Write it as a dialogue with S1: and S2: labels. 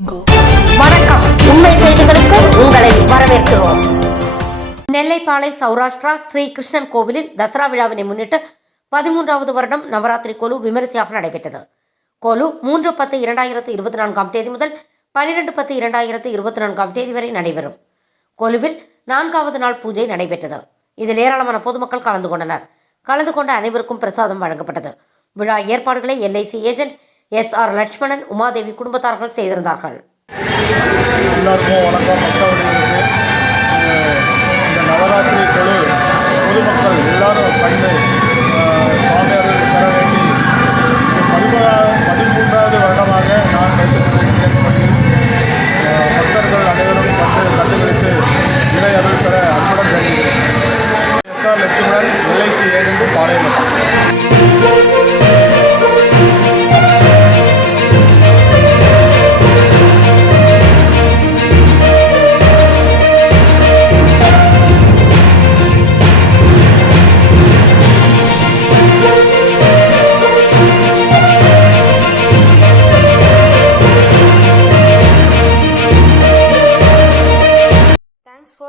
S1: வணக்கம். உண்மை செய்திகளுக்கு உங்களை வரவேற்கிறோம். நெல்லைப்பாளை சௌராஷ்டிரா ஸ்ரீ கிருஷ்ணன் கோவிலில் தசரா விழாவினை முன்னிட்டு பதிமூன்றாவது வருடம் நவராத்திரி கொலு விமரிசையாக நடைபெற்றது. கொலு மூன்று பத்து இரண்டாயிரத்து இருபத்தி நான்காம் தேதி முதல் பனிரெண்டு பத்து இரண்டாயிரத்து இருபத்தி நான்காம் தேதி வரை நடைபெறும். கொலுவில் நான்காவது நாள் பூஜை நடைபெற்றது. இதில் ஏராளமான பொதுமக்கள் கலந்து கொண்டனர். கலந்து கொண்ட அனைவருக்கும் பிரசாதம் வழங்கப்பட்டது. விழா ஏற்பாடுகளை LIC agent S R Lakshmanan Umadevi குடும்பத்தார்கள் செய்திருந்தார்கள்.
S2: எல்லாருக்கும் வணக்கம். மக்களவர்களுக்கு இந்த நவராத்திரி குழு பொதுமக்கள் எல்லாரும் கண்டு அஹ், சுவாமியார்கள் பெற வேண்டி பதிமூணா பதிமூன்றாவது வருடமாக நான் வைத்துக்கொண்டிருக்கிறேன் பக்தர்கள் அனைவரும் வந்து கண்டுகளித்து இறை அருள் பெற அன்புடன் வேண்டுகிறேன் S R Lakshmanan LIC agent
S3: Palayam